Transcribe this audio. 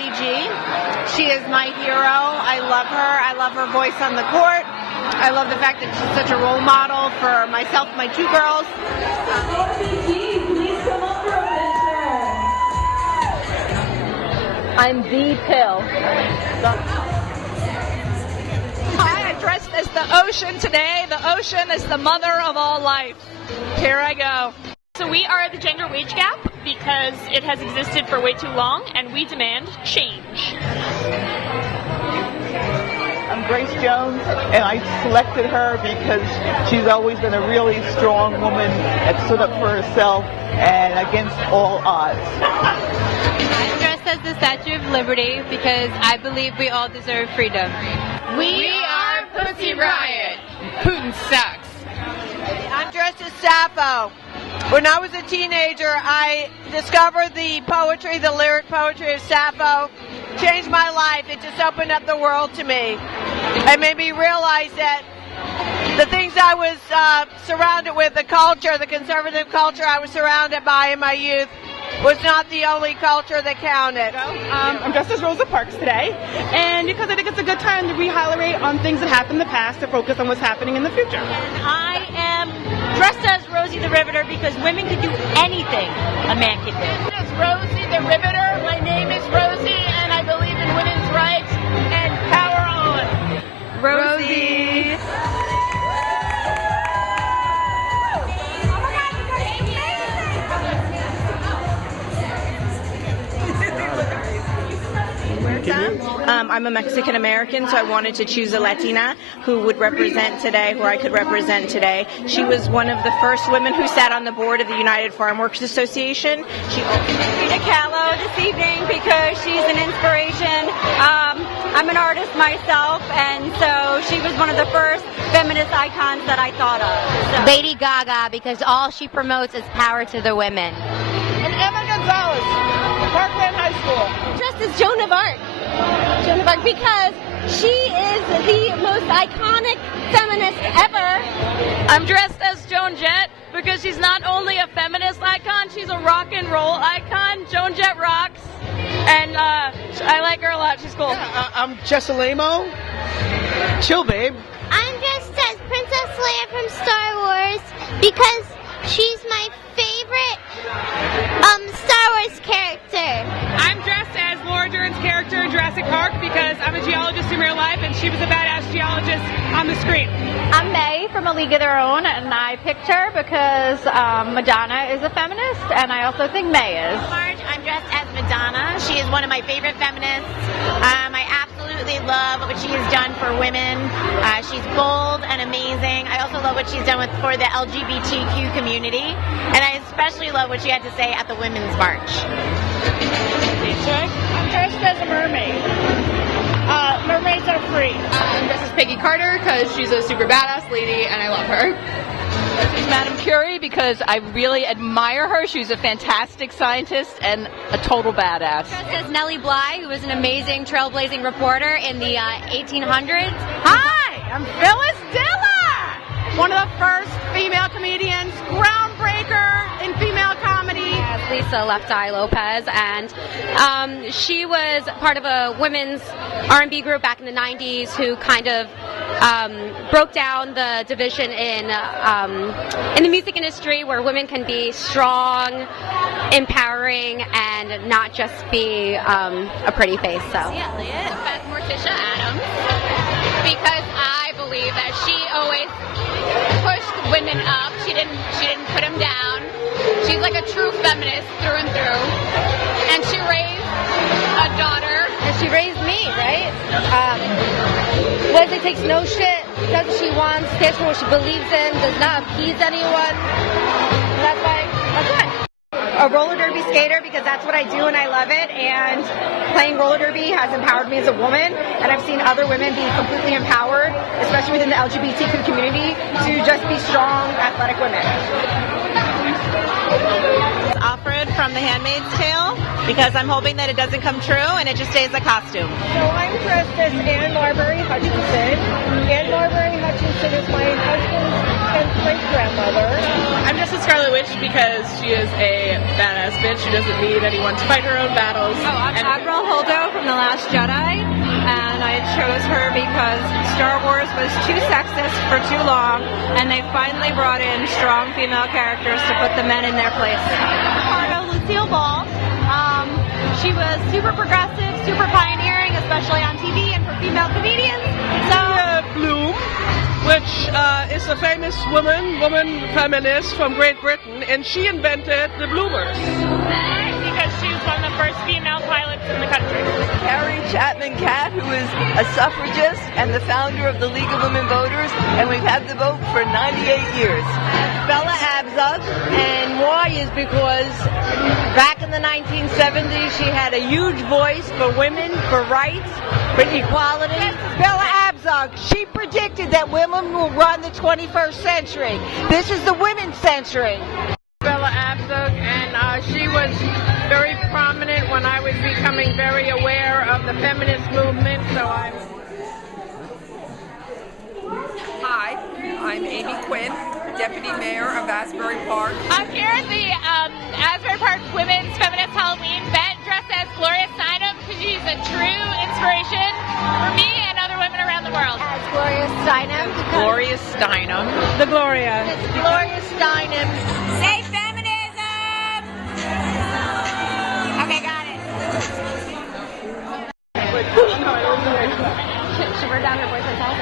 BG. She is my hero. I love her. I love her voice on the court. I love the fact that she's such a role model for myself and my two girls. BG, please come up for a picture. I'm the pill. I dressed as the ocean today. The ocean is the mother of all life. Here I go. So we are the gender wage gap because it has existed for way too long and we demand change. I'm Grace Jones, and I selected her because she's always been a really strong woman that stood up for herself and against all odds. I'm dressed as the Statue of Liberty because I believe we all deserve freedom. We are Pussy Riot. Putin sucks. I'm dressed as Sappho. When I was a teenager, I discovered the poetry, the lyric poetry of Sappho. Changed my life. It just opened up the world to me. It made me realize that the things I was surrounded with, the culture, the conservative culture I was surrounded by in my youth, was not the only culture that counted. I'm dressed as Rosa Parks today, and because I think it's a good time to rehydrate on things that happened in the past to focus on what's happening in the future. And I am dressed as Rosie the Riveter because women can do anything a man can do. It's Rosie the Riveter. My name is Rosie, and I believe in women's rights and power on. Rosie. I'm a Mexican American, so I wanted to choose a Latina who would represent today, who I could represent today. She was one of the first women who sat on the board of the United Farm Workers Association. She Frida Kahlo this evening because she's an inspiration. I'm an artist myself, and so she was one of the first feminist icons that I thought of. So. Lady Gaga because all she promotes is power to the women. And Emma Gonzalez, Parkland High School. Dressed as Joan of Arc. Joan of Arc because she is the most iconic feminist ever. I'm dressed as Joan Jett because she's not only a feminist icon, she's a rock and roll icon. Joan Jett rocks, and I like her a lot. She's cool. Yeah, I'm Jessa Lamo. Chill, babe. I'm dressed as Princess Leia from Star Wars because she's my favorite Star Wars character. I'm dressed as Laura Dern's character in Jurassic Park because I'm a geologist in real life and she was a badass geologist on the screen. I'm May from A League of Their Own, and I picked her because Madonna is a feminist, and I also think May is. Marge, I'm dressed as Madonna. She is one of my favorite feminists. I absolutely love what she has done for women. She's bold and amazing. I also love what she's done for the LGBTQ community, and I especially love what she had to say at the Women's March. I'm dressed as a mermaid. Mermaids are free. I'm dressed as Peggy Carter because she's a super badass lady, and I love her. This is Madame Curie because I really admire her. She's a fantastic scientist and a total badass. Dressed as Nellie Bly, who was an amazing trailblazing reporter in the 1800s. Hi, I'm Phyllis Diller, one of the first female comedians, groundbreaker in female comedy. As Lisa Left Eye Lopez, and she was part of a women's R&B group back in the 90s who kind of broke down the division in the music industry where women can be strong, empowering, and not just be a pretty face. So. Elliott as Morticia Adams because I believe that she always pushed women up. She didn't put them down. She's like a true feminist through and through. And she raised a daughter. And she raised me, right? Leslie takes no shit, does what she wants, stands for what she believes in, does not appease anyone. That's why. A roller derby skater because that's what I do and I love it, and playing roller derby has empowered me as a woman, and I've seen other women be completely empowered, especially within the LGBTQ community, to just be strong, athletic women. Alfred from The Handmaid's Tale because I'm hoping that it doesn't come true and it just stays a costume. So I'm dressed as Anne Marbury Hutchinson. Anne Marbury Hutchinson is my husband's 10th great-grandmother. I'm dressed as Scarlet Witch because she is a badass bitch who doesn't need anyone to fight her own battles. I'm Admiral Holdo from Last Jedi, and I chose her because Star Wars was too sexist for too long, and they finally brought in strong female characters to put the men in their place. Part of Lucille Ball. She was super progressive, super pioneering, especially on TV and for female comedians. So Bloom, which is a famous woman feminist from Great Britain, and she invented the bloomers. because she was one of the first female pilots in the country. Carrie Chapman Catt, who is a suffragist and the founder of the League of Women Voters, and we've had the vote for 98 years. Bella Abzug, and why is because back in the 1970s she had a huge voice for women, for rights, for equality. Bella Abzug, she predicted that women will run the 21st century. This is the women's century. Bella Abzug, and she was very prominent when I was becoming very aware of the feminist movement, so I'm... Hi, I'm Amy Quinn, Deputy Mayor of Asbury Park. I'm here at the Asbury Park Women's Feminist Halloween event dressed as Gloria Steinem because she's a true inspiration for me and other women around the world. As Gloria Steinem. Gloria Steinem. The Gloria. It's Gloria Steinem. Say feminism! Okay, got it. Should wear down her boyfriend's house?